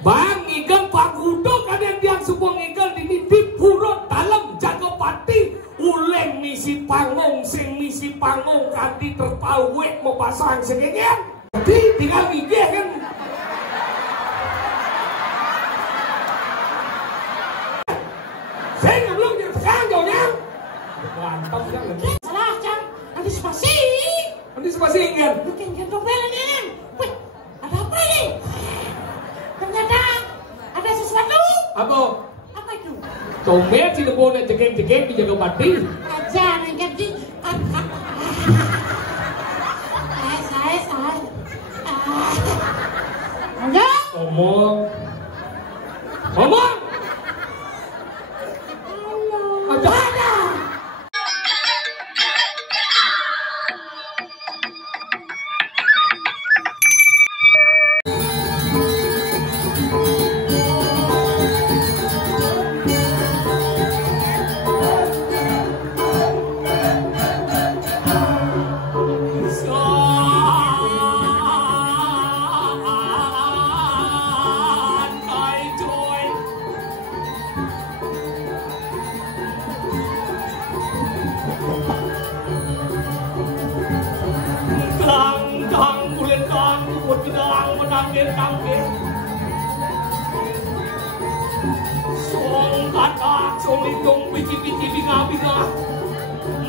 Bang Igel Pagudo kadang tiang sebuah Igel di puro dalam jaga pati uleng misi panggung sing misi panggung kanti terpawek mau pasang segengnya jadi tinggal gigih kan saya nggak belum sekarang jauhnya mantap kan lagi salah Cang antisipasi kan bikin gendong belen wih ada apa ini ternyata ada sesuatu. Apa itu? Comet si debo na jegeng-jegeng di jaga pati. Aja nang jadi. Saya. Ngomong. Ada.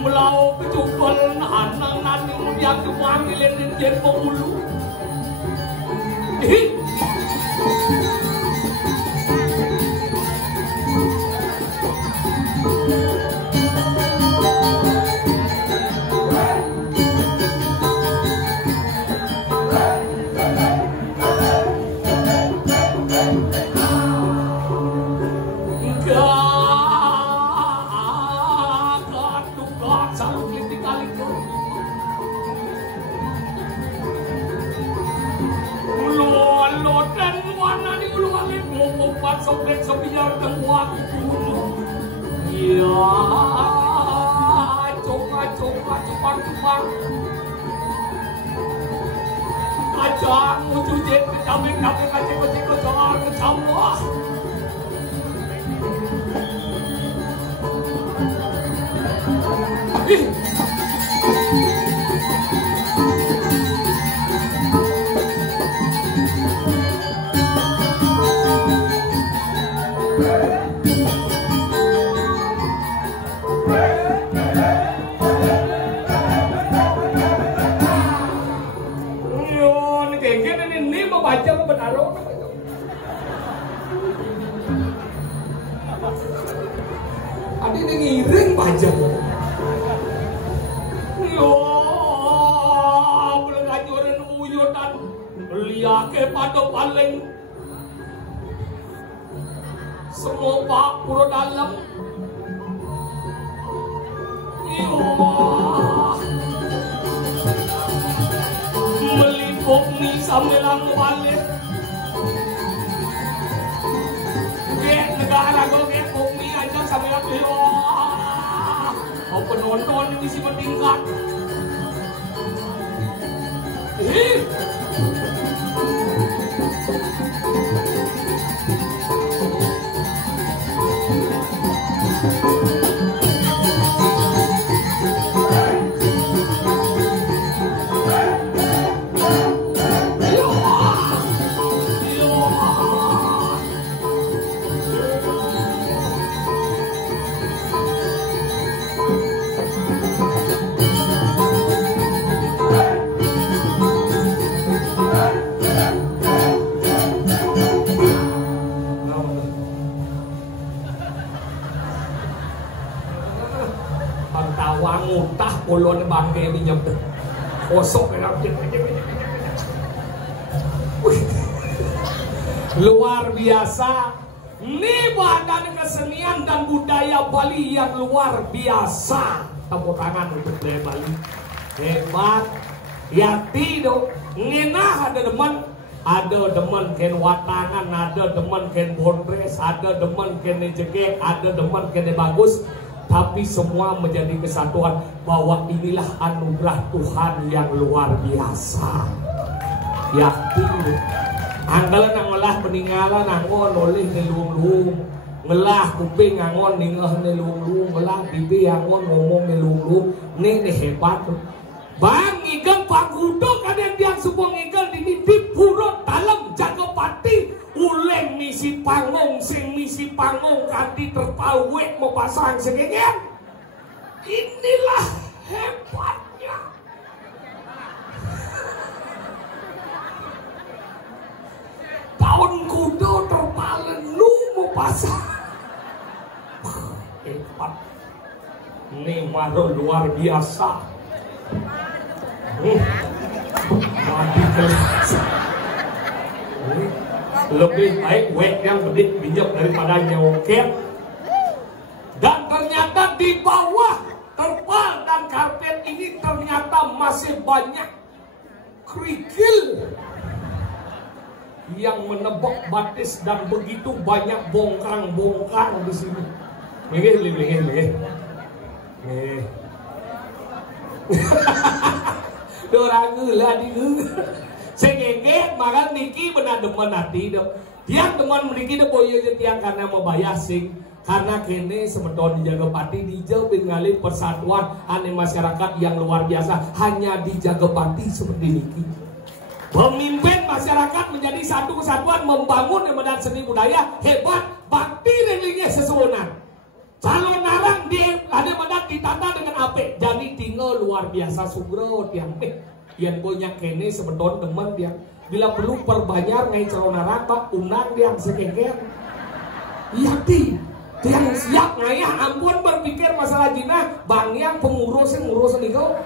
Melau kecupel anang nanti yang kepanggilin jen pemulu. Sobek sobiar dan waktu ya coba cepat kacang wujudnya kecamik kacang kecamuk ada yang ngiring pajak belum ngajurin uyutan liake pada paling semua pak puro dalam melipuk nih sambil balik negara gue kayak kopi aja sampai aku mau penonton ini sih meningkat ngutah polon bangke dinyebut kosok luar biasa ini badan kesenian dan budaya Bali yang luar biasa. Tepuk tangan untuk budaya Bali hebat ya tidak ngenah ada demen ken watangan, ada demen ken bondres, ada demen ken jegek, ada demen ken bagus. tapi semua menjadi kesatuan bahwa inilah anugerah Tuhan yang luar biasa. Yakin anggalan ngolah peninggalan angon oleh nelung-lung ngelah kuping angon ningah nelung-lung ngelah bibi angon ngomong nelung-lung nih hebat. Bang ikan pagudo kadang yang subong ikan ini di pura dalam Jagopati uleng misi panggung sing misi panggung kanti terpawek mau pasang segengeng. Inilah hebatnya. Tahun kudo terpalen lu mau pasang. Hebat. Ini maru luar biasa. Mati kelas. Lebih baik wek yang bedit bijak daripada nyoket. Dan ternyata di bawah terpal dan karpet ini ternyata masih banyak kerikil yang menebak batis dan begitu banyak bongkang-bongkang di sini. Mengih. Dorangulah di segengget maka niki benar demen hati dok. Tiang teman meniki dok boyo tiang karena mau bayar sing karena kene semeton di Jagopati dijauh ngalih persatuan ane masyarakat yang luar biasa hanya di Jagopati seperti niki. Pemimpin masyarakat menjadi satu kesatuan membangun medan seni budaya hebat bakti religius sesuunan. Calon narang di ada medan ditata dengan apik jadi tinggal luar biasa sugro tiang yang punya kene sebeton teman dia bila perlu perbanyak ngai calon narang pak unang dia sekengker iya ti yang siap ngayah ampun berpikir masalah jinah bang yang pengurus nih kau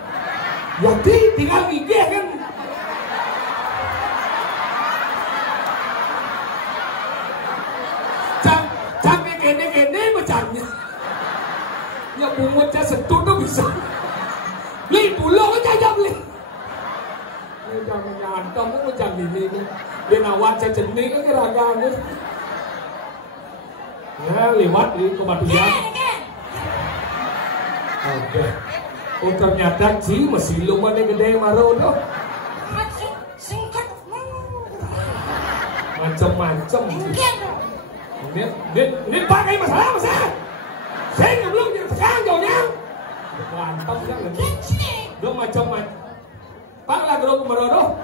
ya ti tinggal gigih kan capek kene macamnya ya bungutnya setut tuh bisa beli pulau aja beli jangan kamu jangan ini dia nawat jenis kan kira-kira ya lewat di kebatian oke oh ternyata ci masih lumayan gede maro tuh singkat macam-macam ini pakai masalah saya belum sekarang jauhnya mantap kan dia macam-macam Pak lah grup merodoh.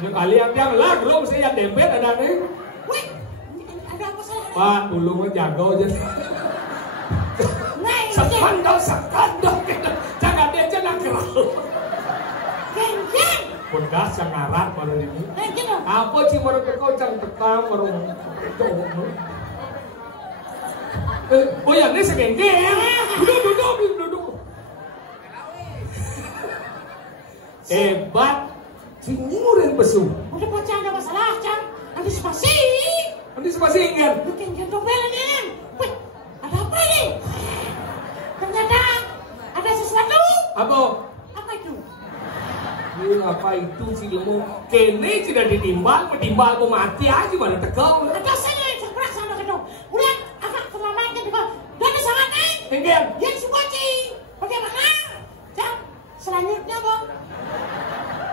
Ini kalian yang lah grup saya dempet ada nih. Wih, ada apa salah? Pak dulu menjago aja. Sekandal gitu. Jangan dia jangan kerau. Geng. Pundas yang ngarat pada ini. Apa sih baru kau cang tekam baru jauh. Oh yang ini segeng-geng. Duduk. Hebat cimurin pesu. Udah pocang ada masalah cang. Antisipasi kan? Bikin jantung belen. Wih, ada apa ini? Ternyata ada sesuatu. Apa itu? Apa itu sih kamu? Kene sudah ditimbal kau mati aja mana tekau. Ada saya sebelah sana kedong. Udah agak terlamanya juga. Dan sangat Enggen. Yang suci. Bagaimana? Cang, selanjutnya bang.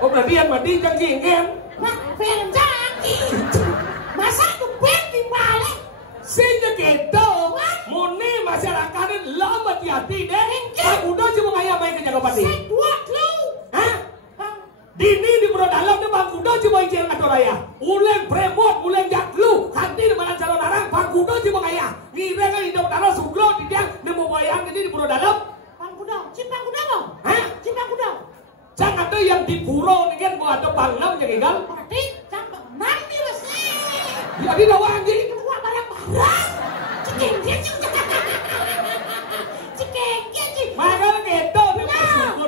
Oh berarti yang mati jangan enggen. Nah, pengen janji. Masa tuh di balik. Sehingga kita mone masyarakatnya lama hati deh. Pak udah cuma kayak main ke Jagopati. Saya dua lu. Hah? Dini di Pulau Dalam nih Bang Kudo cuma izin kata raya. Uleng premot, uleng jaklu. Kanti di mana calon narang Bang Kudo cuma kayak. Ngira kan hidup taruh suglo di dia nemu bayang ini di Pulau Dalam. Bang Kudo, Cimpang Kudo bang. Hah? Cimpang Kudo. Jangan ada yang di pura nih kan gua ada Bang 6 jadi kan. Berarti Cimpang nanti masih. Jadi dawang ji. Dua barang-barang. Cikengkeng. Makanya gitu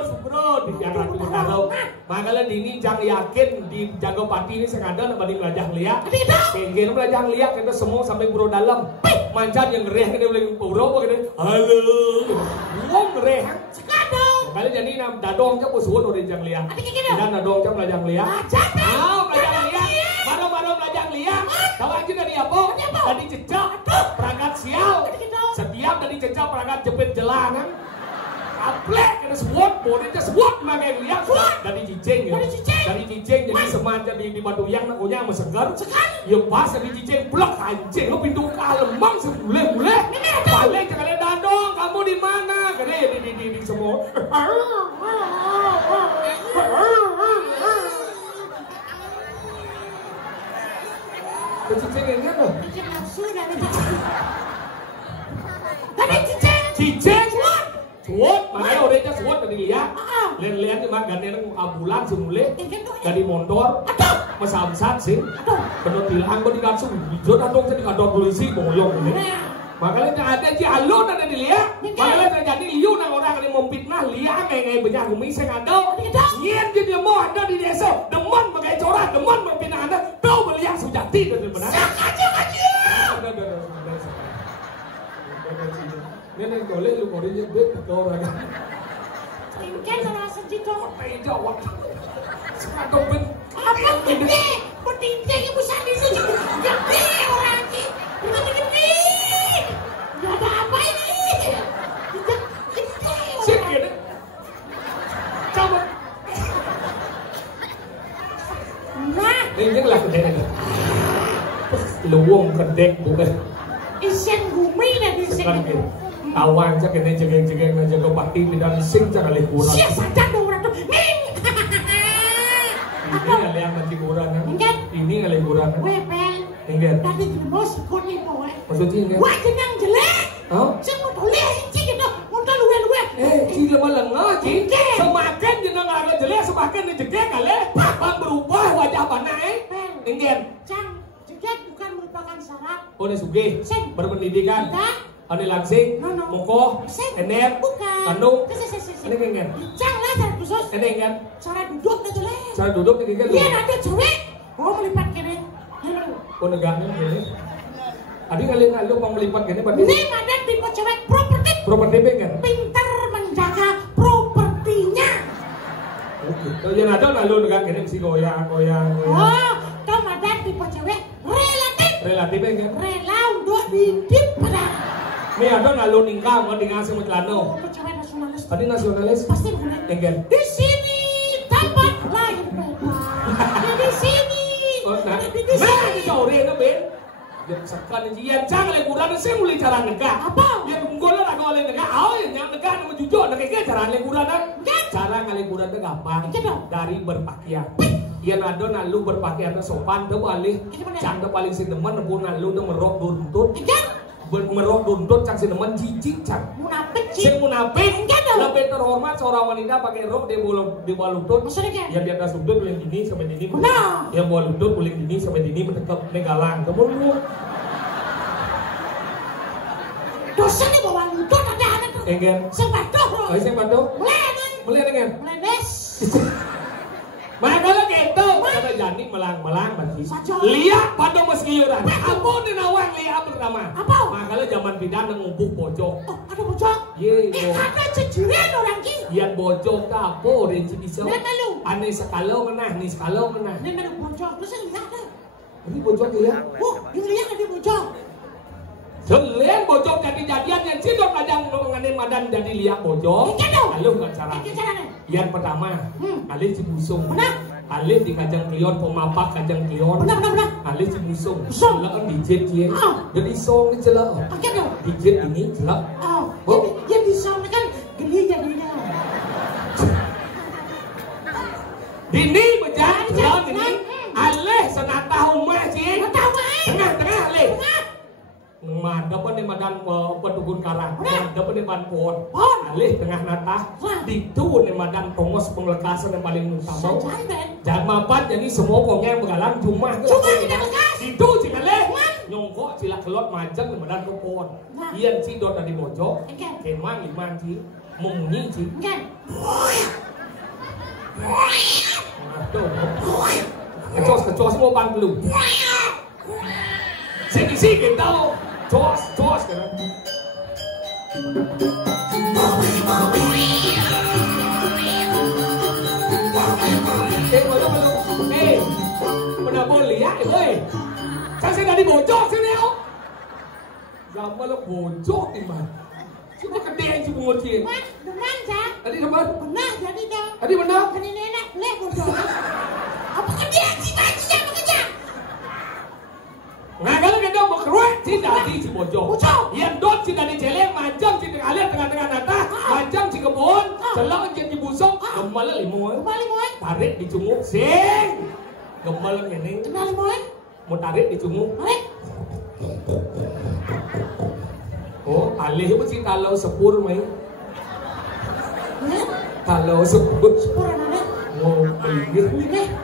syukur di jangan taruh. Makanya dini jangan yakin di Jagopati ini sengaja nabadi belajar lihat. Kenggen belajar lihat kita semua sampai Pulau Dalam. Mancan yang ngereh kita boleh pura gitu. Halo. Wong ngereh. Kali jadi nam dadong cak usuhun udah jangan lihat. Dan dadong cak belajar lihat. Belajar lihat. Baru belajar lihat. Tahu aja dari apa? Tadi cecak. Perangkat sial. liam dari jejak perangkat jepit jalanan. Aplek kena swot, bolehnya swot makai liam dari cicing ya. Dari cicing jadi semacam di batu yang nakunya mesegar. Ya pas dari cicing blok anjing lo pintu kalemang sebule-bule. Balik ke kalian dadong, kamu di mana? Karena di semua. Cicing ini apa? Cicing nafsu dari cicing Suot, makanya udah aja suot tadi lihat. Lihat di mana gantian ambulan semule. Dari motor, mesamsat sih. Benar bilang gue dikasih hijau datang jadi kantor polisi boyong ini. Makanya ada aja alun ada dilihat. Makanya jadi liu nang orang yang memfitnah lihat kayak banyak gumi saya ada. Nyen jadi mau ada di desa. Deman pakai corak, deman memfitnah anda. Tahu beliau sujati dan benar. Aja. Nên gọi lên luôn gọi đi biết đồ rồi nè. Cái nó là gì đó? Mày cho quạt. Sao công binh? Apa gede? Bertinja yang besar di sini. Gede orang ini. Bukan gede. Gak ada apa ini. Gede. Sikit. Coba. Nah. Ini là gede này. Luang gede bukan. Isian gumi dari sini. Kawan cak ini jegeng-jegeng aja ke pati dan sing cak kali kurang. Siapa saja dong orang tuh. Ini kali yang nanti kurang kan? Ini kali kurang kan? Wepel. Enggak. Tadi terus koni boy. Maksudnya enggak? Wah jenang jelek. Hah? Saya mau toleh cik itu. Mau luwe. Cik lemah lengah cik. Semakin jenang agak jelek semakin dijegeng kali. Bang berubah wajah panai. Enggak. Cang, jelek bukan merupakan syarat. Oh ini sugih. Berpendidikan. Ini langsing, mukoh, ener, kandung, ini kan? Cang lah cara khusus. Ini kan? Cara duduk itu lah. Cara duduk ini kan? Iya nanti cewek. Oh melipat kiri. Oh negaknya gini. Adi kalian lalu mau melipat gini berarti? Ini ada tipe cewek properti. Properti kan? Pintar menjaga propertinya. Oke. Yang ada lalu negak gini mesti goyang. Oh, kau ada tipe cewek relatif. Relatif kan? Rela untuk didik pada. Ini ada lalu ningkam, mau tinggal sama celano. Cewek nasionalis. Tadi nasionalis? Pasti bukan. Enggak. Di sini dapat lahir bebas. Di sini. Nah, di sore itu ben. Yang sekarang ini yang jangan leguran itu saya mulai cara negak. Apa? Yang menggoda lah kalau negak. Yang negak nama jujur, negak cara leguran kan? Cara ngaleguran itu gampang. Dari berpakaian. Yang ada nalu berpakaian sopan, tu balik. Jangan paling si teman, pun nalu tu merok duntut. Merok duntut cang si teman jijik cang. Munafik sih. Sing munafik. Lebih terhormat seorang wanita pakai rok di bawah lutut. Maksudnya? Yang di atas lutut boleh gini sampai gini. Nah. Yang bawah lutut boleh gini sampai gini mendekat negalang. Kamu lu. Dosa di bawah lutut ada tuh. Enggak. Sempatuh. Oh, sempatuh. Mulai dengan. Mulai des. Makanya gitu, kata Jani melang berarti. Lihat pada meskiuran. Apa nih nawang lihat pertama? Apa? Makanya zaman bidang ngumpuk bojok. Oh, ada bojok? Iya. Ada cejiran orang ki. Lihat bojok apa? Rinci bisa. Lihat lalu. Aneh sekalau kena, nih sekalau kena. Ini ada bojok, terus lihat deh. Ini bojok ya? Oh, ini lihat ada bojok. Selain bojok jadi-jadian yang cidok kadang mengenai madan jadi lihat bojok. Lalu nggak cara. Yang pertama, alih cibusung. Alih di kajang klion pemapak kajang klion. Benar. Alih cibusung. Celaan dijit dia. Jadi song ini celak. Dijit ini celak. Oh, yang disong kan geli jadinya. Dini berjalan celak ini. Alih senata rumah sih. Tengah alih. Dapat di madan pedukun karang, dapat di madan pohon, alih tengah natah, itu di madan pengos penglekasan yang paling utama. Jangan mapat jadi semua pokoknya yang bergalang cuma itu sih kaleh, nyongkok cila kelot majang di madan pohon. Ian cidot tadi bojok, kemang liman sih, munyi sih. Kecos semua banglu. Sih kita. Tos kan. Mana boleh ya, oi. Saya dari bojok sini, oh. Gambar lo bocok di mana? Cuma kedai cuma ngocin. Mak, benar Cak? Tadi apa? Benar jadi dong. Tadi benar? Tadi nenek lek bodoh. Apa kedai si bajinya bekerja? Nah kalau kita mau keruat tidak di si bocok. Bocok. Yang dot tidak di celeng, macam si alir tengah-tengah nata, macam si kebun, celak jadi busuk, gembala limun. Kembali moy. Tarik di cunguk, sing. Gembala ini. Kembali moy. Mau tarik di cunguk. Tarik. Oh, alih apa sih kalau sepur main? Ya. Kalau sepur. Sepur mana? Oh, pinggir. Ini.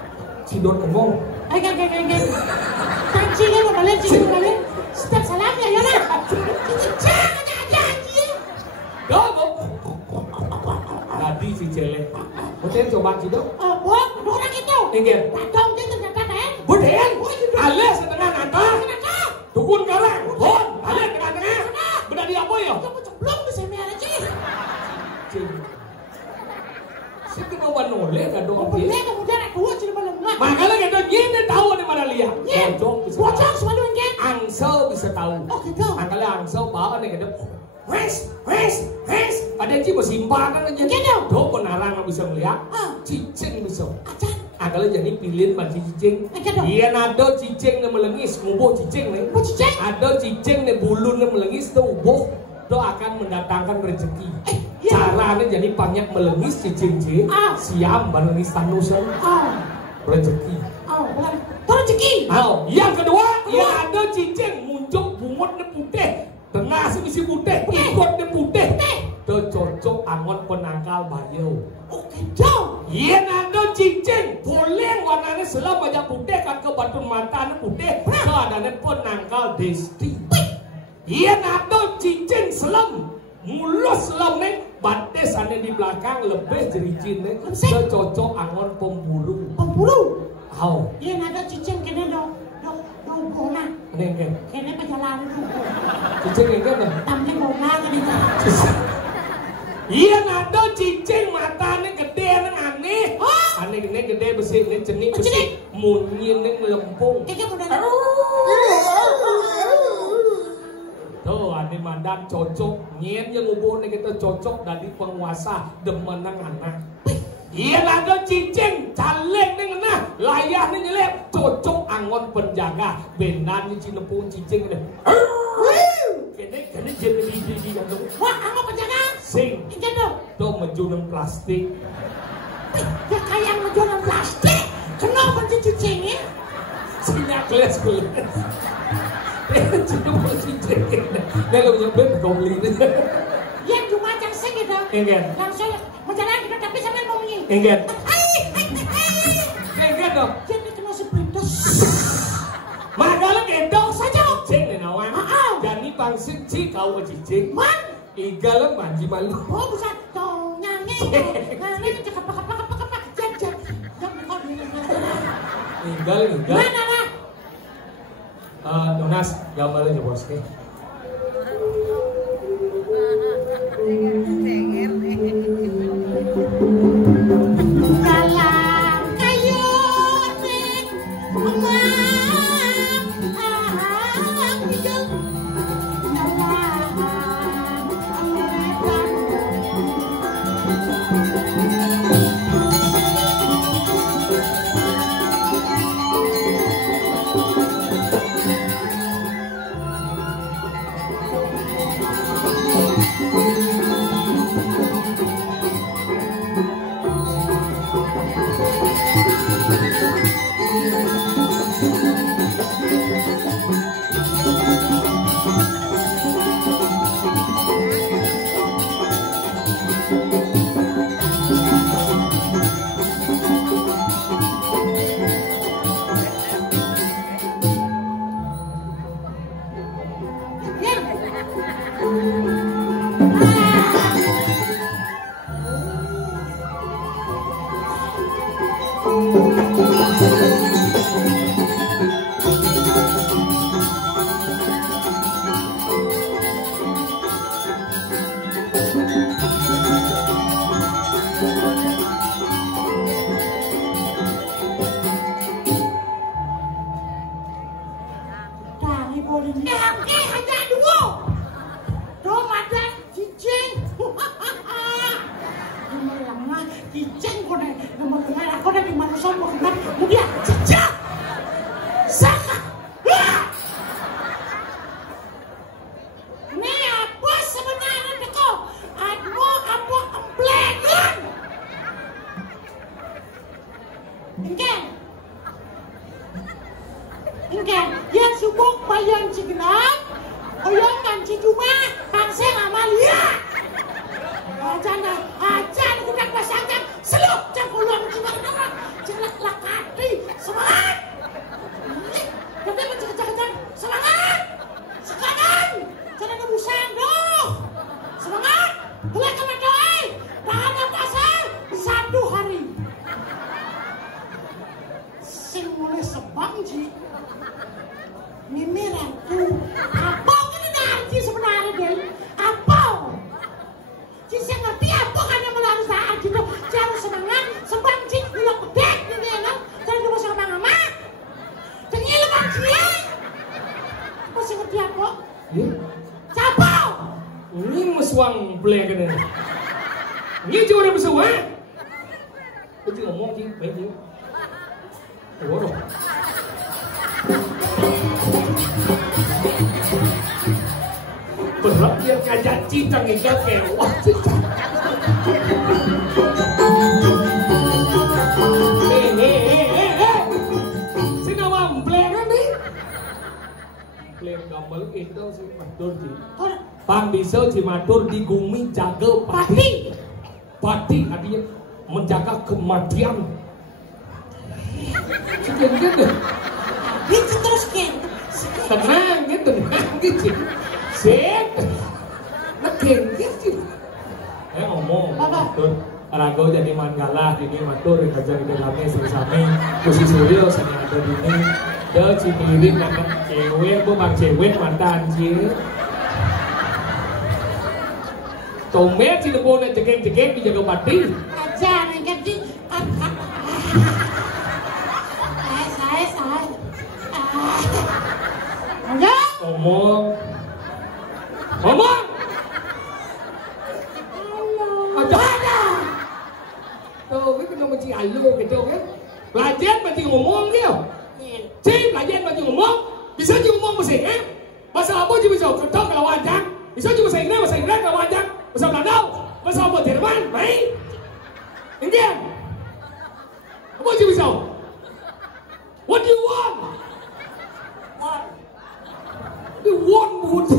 Cidor ngomong. Ayo. Tanci kan mau balik, cici balik. Setiap salam ya lah. Jangan ada anjing. Kamu. Tadi si celeng. Betul coba cidor. Oh, buat orang itu. Pinggir. Datang dia ternyata kan. Betul. Alih setengah nata. Dukun karang. Bon. Alih tengah-tengah. Benar dia apa ya? Kamu ceblok bisa merah sih. Si kebawa noleh kan dong. Boleh kemudian aku jadi malam lah. Makanya kita gini tahu di mana lihat. Bocok selalu kan. Angsel bisa tahu. Oh gitu. Makanya angsel bawa nih kita. Wes. Ada yang bersimpah kan aja. Gitu. Tuh penarang bisa melihat. Cicing bisa. Acan. Kalau jadi pilih macam cicing. Iya ada cicing yang melengis, ngubuh cicing nih. Cicing. Ada cicing yang bulu yang melengis, tuh ubuh. Itu akan mendatangkan rezeki. Caranya jadi banyak melengis cicing cing. Siam melengis tanusan. Rezeki. Bukan. Rezeki. Yang kedua, yang ada cicing muncul bungutnya putih. Tengah sebisi putih, ikutnya putih. Itu cocok angon penangkal bayau. Gitu. Yang ada cicing boleh warnanya selam banyak putih kan ke batu matanya putih. Itu adanya penangkal desti. Yang ada cicing selam mulus selam nih batis ane di belakang lebih jericin nih. Itu cocok angon pemburu. Pemburu. Yang ada cicing kena dong bona. Ini Kena perjalanan dulu. cicing ini kan? Tamnya bona kan itu. Iya ada cicing matanya gede aneh. Aneh ini gede besi ini jenik besi. Munyi ini melempung. Kayaknya mudah. Tuh aneh mandan cocok. Nyen yang ubun kita cocok dari penguasa demenang anak. Iya ada cicing calek nih nah layah nih nyelip cocok angon penjaga benar nih cinepung cicing deh. Kene jadi di kan tuh. Wah, angon penjaga. Sing. Iya dong. Tuh menjulang plastik. Ya kayak menjual plastik. Kenapa cicingnya? Sinya kelas. Cinepung cicing. Dia lo nyebut kau beli nih. Yang cuma macam sing gitu. Enggak. Langsung menjalan gitu tapi sampai mau nyi. Enggak. Enggak dong. Jadi kena seprintas. Makanya gendong saja cicing nih nawang. Jadi pangsit kau cicing. Man. Igal manji malu. Oh bisa dong nyanyi. Nyanyi cekap. Jajak. Igal. Mana lah? Donas gambarnya bos ke. Dalam kayu nek Kijeng ko na naman ako na di manusa mo kan mudia cecak saka ini apa sebenarnya deko admo apa kemplengan engken yang subuk bayan cigenap oyong kan cicuma pangseng Amalia ajan udah pasangkan seluk cangkulong gimana jelek lakati semangat tapi mencegah-cegah semangat sekarang jangan kebusan dong semangat mulai ke Madoy tahan pasar 1 hari sing mulai sebangji mimiranku apa ini arti sebenarnya deh apa saya ngerti apa kan yang melarang saat gitu jangan semangat sebangji bilang pedek ini enak jangan cuma sama mama jangan lepas dia masih ngerti apa? Siapa? Ini meswang blek ini ini cuma ada meswang itu ngomong sih baik sih waduh berat dia ngajak citang hingga kewah citang sinawang blengan nih blen gamel itu si matur di pang bisa si matur di gumi jaga pati artinya menjaga kematian gitu gitu terus kan tenang gitu Sip, makin gitu. Ngomong, matur. Rago jadi manggala, ini matur kerja di dalamnya sesame. Posisi Suryo sini ada di sini. Dia cipiring anak cewek, bang cewek mantan sih. Tomet si debonnya cekeng dijaga mati. Aja, jadi saya. Ngomong. Ada. Tuh, kita nama cik alu gitu kan. Pelajar mesti ngomong dia. Cik, pelajar mesti ngomong. Bisa juga ngomong bahasa Inggris. Bahasa apa juga bisa. Contoh kalau wajang. Bisa juga bahasa Inggris kalau wajang. Bahasa Belanda. Bahasa apa Jerman, baik. Indian. Apa juga bisa. What do you want? You want wood.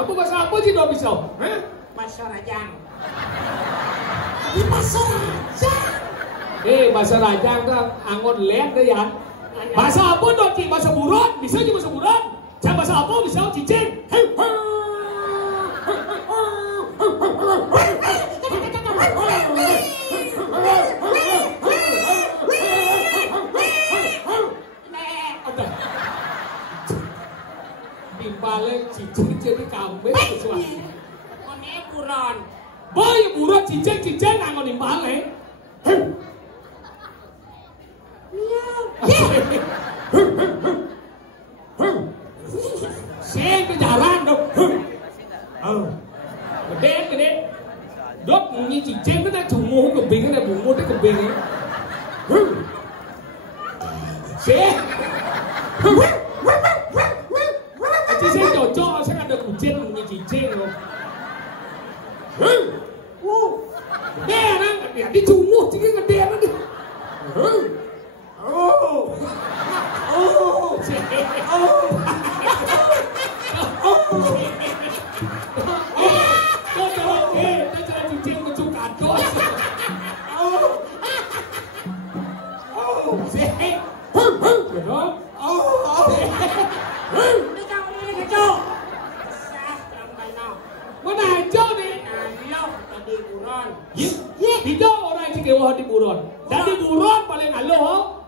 Apa bahasa apa sih dong bisa? Bahasa Rajang. Di bahasa Rajang. Bahasa Rajang kan angon lek deh ya. Bahasa apa dong sih? Bahasa buron. Bisa juga bahasa buron. Jangan bahasa apa bisa cicing. Balik cicing jadi kambing sesuatu. Kone buron. Boy buron cicing angon di balik. Saya kejaran dong. Gede. Dok ngi cicing cái này chủ ngô cái bình cái này bụng ngô cái bình ấy. Saya. Cicing cocok saya ada kucing ngi cicing loh. Gede nang di chủ ngô cicing gede nang di. Itu orang yang kewa di buron. Dan di buron paling aloh.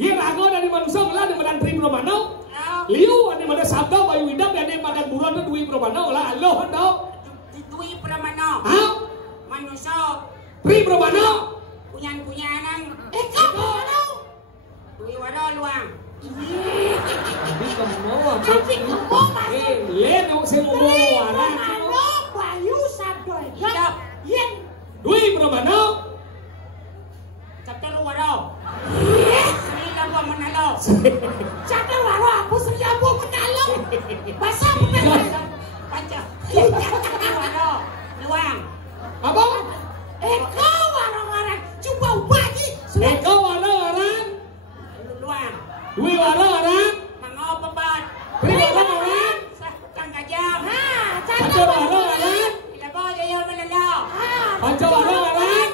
Iya rago dari manusia lah di madan tri promano. Liu di madan sabda bayu widam dan di madan buron itu dui promano lah aloh dong. Dui promano. Manusia. Tri promano. Punyan-punyanan. Kamu. Dui wado luang. Tapi kamu leno saya mau waran. Bayu sabda. Yen Dwi Pramana. Cakarwaro. Sri Labu Manalo. Cakarwaro aku Sri Labu Manalo. Bahasa Manalo. Panca. Cakarwaro. Luang. Apa? Eko warang-warang. Coba bagi. Eko warang-warang. Luang. Dwi warang-warang. Mangau bebat. Dwi warang-warang. Kang Gajah. Panca warang-warang. Labu Jaya Manalo. Panca warang-warang.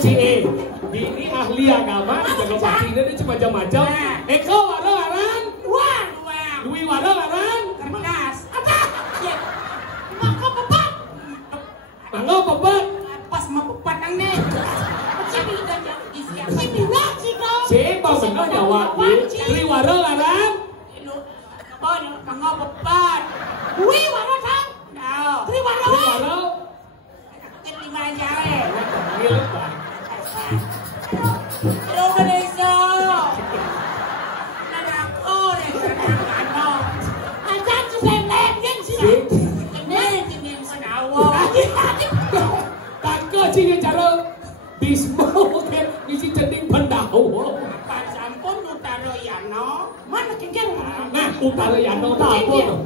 CE, ini ahli agama, jaga batinnya dia macam-macam. Eko warang-warang. Luang. Dwi warang-warang. Kertas. Apa? Mangau bebat. Mangau bebat. Pas mau bebat nang nih. Si bilang sih kau. Siapa benar jawabnya? Dwi warang-warang. Mangau bebat. Dwi warang. Dwi Dwi warang. warang. Lima jare. Iya lupa. Indonesia. Nanako deh. Nanako. Ajan selem yang sih. Ini senawa. Takut sih cara bismo kan isi cending pendau. Pak sampun utara yano. Mana kengker? Nah, utara yano tak apa tu.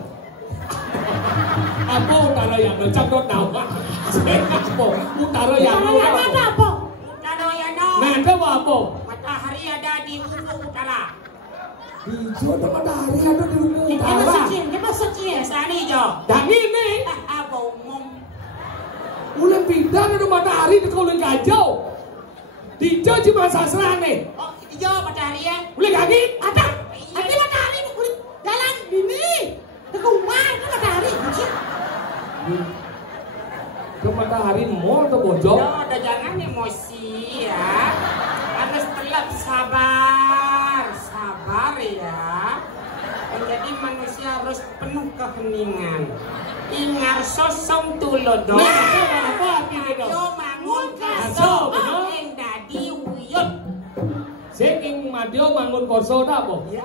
Apa utara yano cakap tahu. Apa utara yano apa? Utara yano. Nah, itu apa? Matahari ada di ufuk utara. Hijau ada matahari ada di ufuk utara. Dia masuk cie. Sani jo. Dan ini Apa umum? ulen pindah ada matahari di ulen kacau. Hijau cuma sasra nih. Oh, hijau matahari ya. Ulen kaki? Ada. Ada matahari jalan ini. Rumah itu matahari. Ke matahari mall atau bojong? Udah jangan emosi ya. Harus tetap sabar. Sabar ya. Menjadi manusia harus penuh keheningan. Ingar sosong tulodo. Apa artinya itu? Yo mangun kaso. Yang dadi wuyut. Saking Madio mangun korso apa? Ya.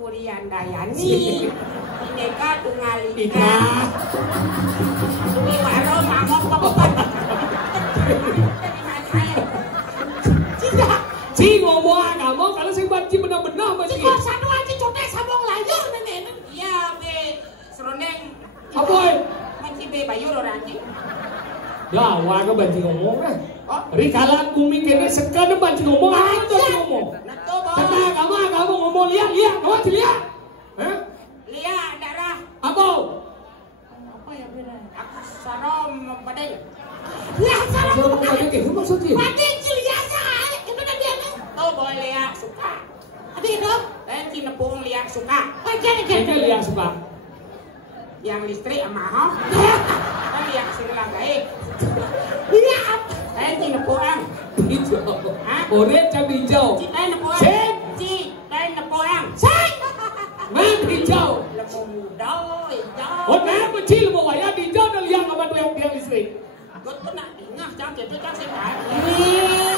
Purian Dayani. Ineka tunggal Ika. Dwi waro mangok pepepat. Si ngomong agama kalau sing banci benar-benar Si masih. kok satu aja cotek sabong layar nenek. Iya be serondeng. Apa? Manci be bayur orang anjing. Lah, warga banci ngomong kan. Oh, Rikalan kumi kene sekadar banci ngomong apa sih ngomong? nato ba? Kata agama ngomong lihat, kamu lihat. Hah? Lihat darah. Apa? Apa ya beda? Aku sarom badai. Lihat cara kamu tadi ke maksudnya? Badai ciliasa. Itu kan dia. Tuh boleh lihat suka. Ada itu? Nanti nepung lihat suka. Kita lihat suka. Yang listrik mahal. Kan lihat sini lagai. Lihat. Nanti nepung. Hijau. Oren cabai hijau. Cita nepung. Sen. Cita nepung. Sen. Man hijau. Lembu muda hijau. Oh, nah kecil mau wayang hijau dan liang sama tuh yang listrik. Gue tuh nak ingat jangan itu jangan sih.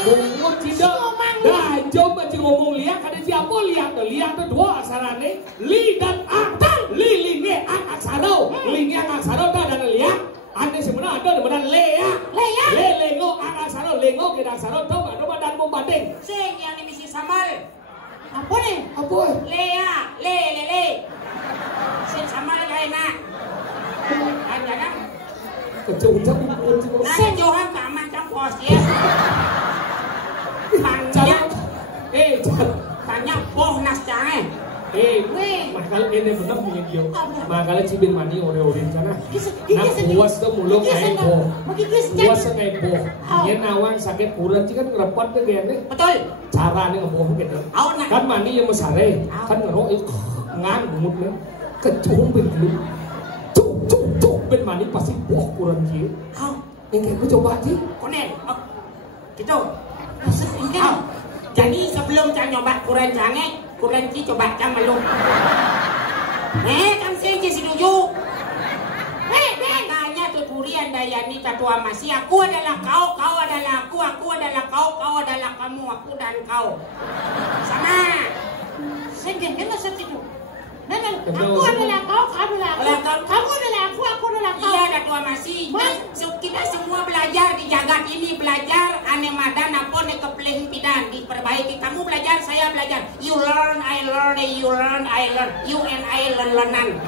Ngomong tidak. Dah jom macam ngomong liang ada siapa liang tu? Liang tu dua aksarane. Li dan a. Li linge a aksaro. Linge a aksaro dah dan liang. Anda sebenarnya ada di mana le ya. Le ya. Le lengo a aksaro lengo kita aksaro tahu tak? Rumah dan membanding. Sing yang ini misi samal. Apa ni? Apa? Le ya. Le. Sing samal gak enak. Ada kan? Kecil-kecil. Nah, johan tak macam pos ya. Banyak boh nas jangan. Makal ini benar punya dia. Makal cibin mani ore-ore sana. Nak puas tu mulung kayak boh. Puas kayak boh. Dia nawang sakit kurang sih kan ngerepot ke gini. Betul. Cara ni ngeboh gitu. Kan mani yang mesare. Kan ngerok itu ngan gumut ni. Kecung ben dulu. Cuk ben mani pasti boh kurang sih. Yang kayak coba sih. Konen. Gitu. Jadi sebelum saya nyoba kuren jange, kuren ci coba cang malu. Kan sih setuju. Tanya tuh Durian Dayani Tatua Masih, aku adalah kau adalah aku adalah kau adalah kamu, aku dan kau. Sama. Saya genggen lah setuju. Aku adalah kau, kamu adalah aku. Kamu adalah aku adalah kau. Iya, Datua masih. Kita semua belajar di jagat ini, belajar ane madan apa ne kepleh pidan diperbaiki. Kamu belajar, saya belajar. You learn, I learn, you learn, I learn. You and I learn.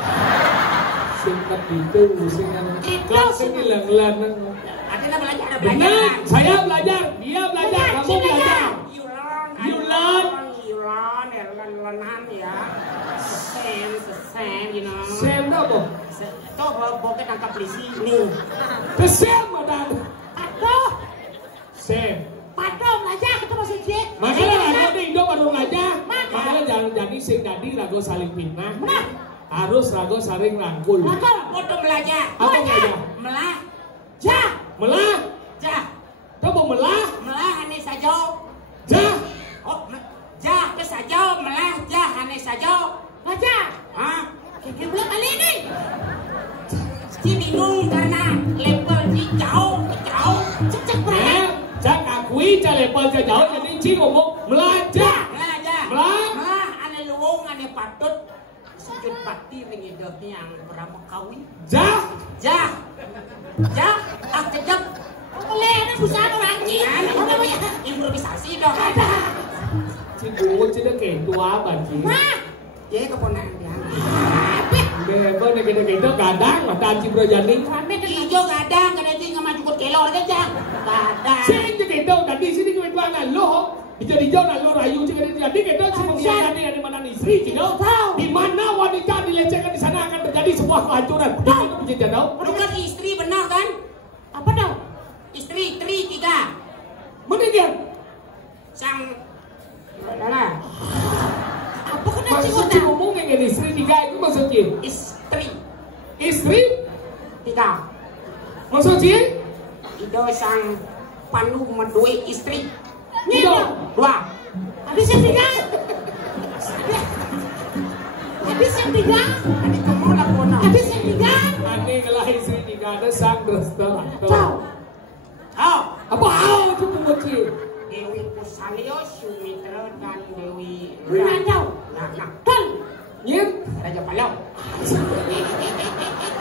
Singkat itu, kelas ini learn. Artinya belajar, ada Benar, belajar. saya belajar, dia belajar, kamu belajar. You learn, You learn. ya. Same, you know. Same apa? Tuh, bokeh tangkap polisi nih. The same, madam. Aduh, Same. padom aja ketemu si Cik. Makanya lagu di Indo baru aja. Makanya jangan jadi sing jadi lagu saling fitnah. Harus lagu saling rangkul. Foto belajar. Apa belajar? Melah. Melah. Coba melah. Melah ane saja. Jah. Oh, jah ke saja, melah jah ane saja. Aja. Hah? Kiki belum kali ini. Si bingung karena level si jauh. Cek berapa? Chắc akui cho level cho jauh jadi Ci ngomong melajah. Melah ane luwung ane patut. Sujud bakti dengan hidupnya yang berapa kawi. Jah. Jah, kejap. Kalian berusaha ranci. Improvisasi dong. Ci bố chứ nó kể tua bản chí. Dia keponakan dia. Level này cái nó cả đáng mà ta chỉ bây giờ đi. Ijo kadang itu nggak maju ke kelor aja. Kadang. Sini cái đâu tadi sini cái tuan là lo. Jadi jangan lo rayu jadi jadi kita cuma menjadi di mana istri, you know? Di mana wanita dilecehkan di sana akan terjadi sebuah kehancuran. Itu menjadi tahu. Bukan istri benar kan? Apa dong? Istri 3. Mana dia? Sang adalah Apa kena Maksud cikgu ngomong yang istri 3 itu maksudnya? istri Istri? 3. Maksudnya? Itu sang panu medue istri. Itu. 2. Habis yang 3. Habis yang 3. Tadi kamu lah pono. Habis yang 3. Aneh kalau istri 3 ada sang dresta. Oh, Apa hal itu maksudnya? Dewi Pusalio, Sumitra dan Dewi Randau. Nah, Kan. Nyet. Raja Palau.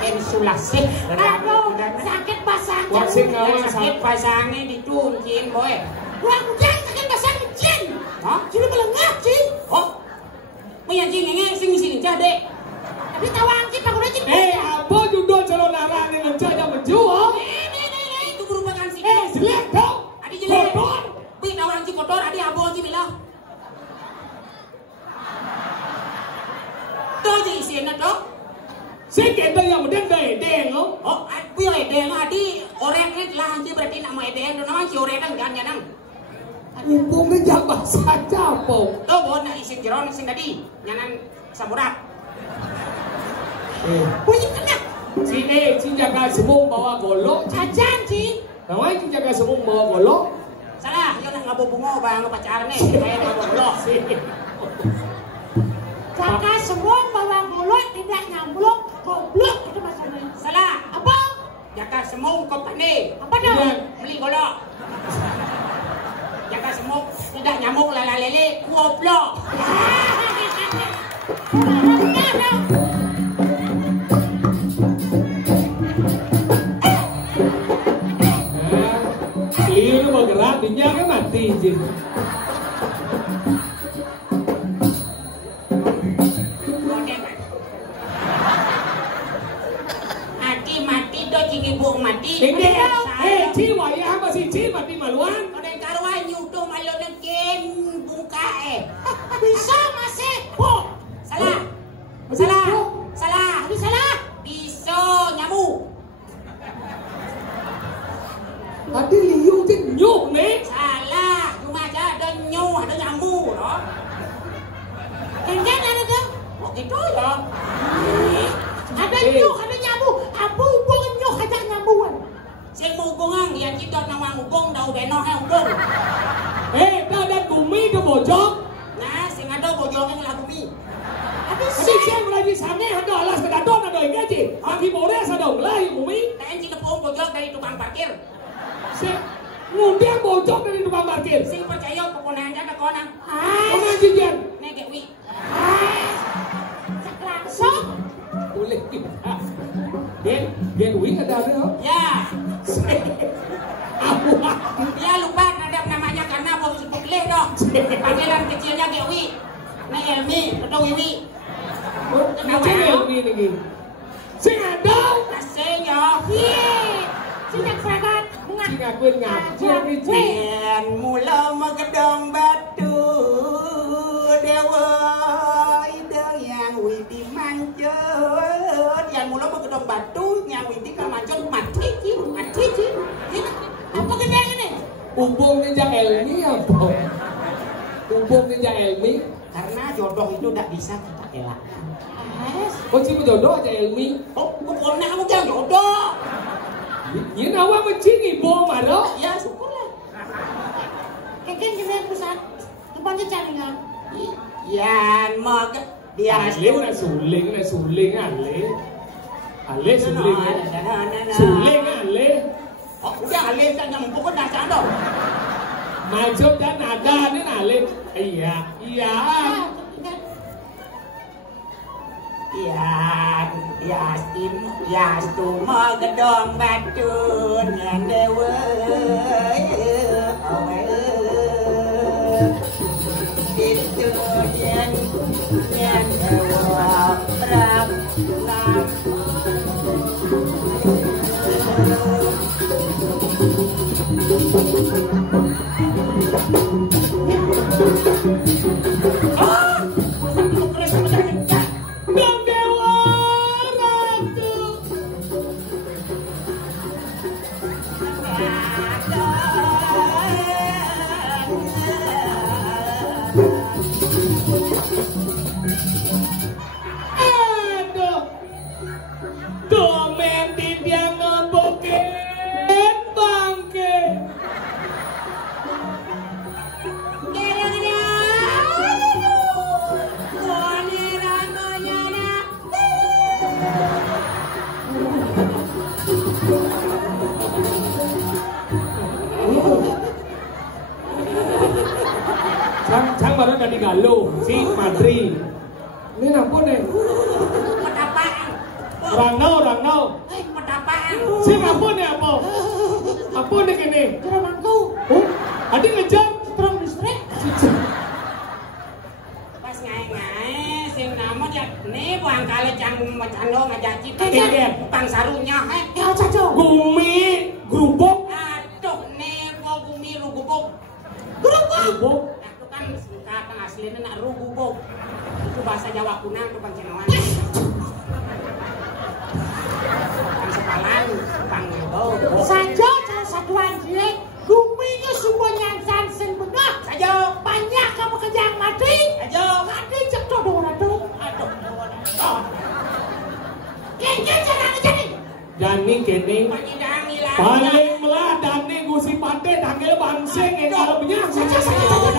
Insulasi. Aduh, sakit pasang. Wasik kawan Sakit pasangnya dituncin, boy. Kurang hujan sakit pasang jin. Hah? Jadi melengah jin. Oh, punya jin ini sing dek. Tapi tawang jin pak udah jin. Apa judul calon larang dengan cara menjual? Itu merupakan si Jelek tau. Adi jelek. Kotor. Bi orang si kotor, adi abo si bilang. Tuh si isinya tuh. Sikit yang udah edeng lo. Oh, bi edeng adi orang ini lah si berarti nak mau edeng, tu nama si orang kan jangan. Umpungnya jangan saja po. Tuh bon nak isin jeron isin tadi, nyanan samurat. Bunyi kena. Sini, si jaga semua bawa golok. Ajan jin. Namanya si jaga semua bawa golok. Salah, yo nak ngabo bungo bang pacaran ni, kaya ngabo golok. Jaga semua bawa mulut tidak nyambung. Goblok itu masalahnya. Salah, Apa? jaga semua kau pandai. Apa dong? Beli golok. Jaga semua tidak nyamuk lala lele, goblok. Keliru bergerak, dia kan mati je. Mati do jingi buang mati. Ini, Ci wayah masih Ci mati maluan. Orang karuan nyudo malu nengken buka Bisa masih. Po. Salah. Habis salah. Bisa nyamuk. Tadi liu je nyuk nih. Salah. Cuma aja ada nyamuk loh. Kemudian ada tuh. Oh gitu ya. Ada nyuk, ada nyamuk. Apa hubungan nyuk ada nyamuk? Sing mugungang yang cidot nawang ugong dau beno ugong. Dah dan bumi ke bojong. Nah, sing ada bojongnya lagu mi. Habis Tapi siang lagi sana ada alas kedadon ada yang gaji. Aki bores ada mulai bumi. Kain cilepung bojong dari tukang parkir. Ngundang bojong dari tukang parkir. Sing percaya keponakan ada konang. Kemana jijian? Nek wi. Sakra tadi oh. Ya. Dia lupa terhadap namanya karena bau sebut leh dong. Panggilan kecilnya Dewi. Nah Elmi, atau Wiwi. Kenapa Elmi nih? Sing ada. Kasihnya. Sejak sangat Sing aku ngaji ini Jen mula megedong batu dewa ide yang widi manjut. Yang mula megedong batu yang widi kamanjut mati. apa gede ini? Hubung ninja Elmi apa? Hubung ninja Elmi? Karena jodoh itu tidak bisa kita elakkan. Kok sih jodoh aja Elmi? Oh, bukannya kamu jangan jodoh. Ini awak mencingi bom ada? Ya syukurlah. Keken gede pusat. Tempatnya jaringan. Yan mag dia Ale na suling ale. Ale suling. Suling ale. Oh, udah ale tak nyamuk kok dah sado. Maju dan ada ni ale. Iya. Yastu magedong batu nyandewe itu nyandewa ram Sang baru tadi galuh si Madri. Ini apa nih? Petapaan. Orang nau. Petapaan. Si apa nih apa? Apa nih kene? Keramanku. Oh, adi ngejar. Terang listrik. Pas ngai sing namo dia nih buang kali canggung macano ngajaci pang sarunya Ya caco. Gumi, gerubuk. aduh nih mau bumi rugubuk Gerubuk. itu kan kata aslinya nak rugubuk itu bahasa Jawa kuna itu bang Cinawan kan sepalan bang Nebo Saja cara satuan jelek. Guminya semua nyansan sen benar. saja Banyak kamu kejang mati. aja Mati cek dodong radong. aduh Keke jangan jadi. Jani kene. pagi dangi lah Paling melah dani gusi pate tanggal bangseng yang kalau banyak saja.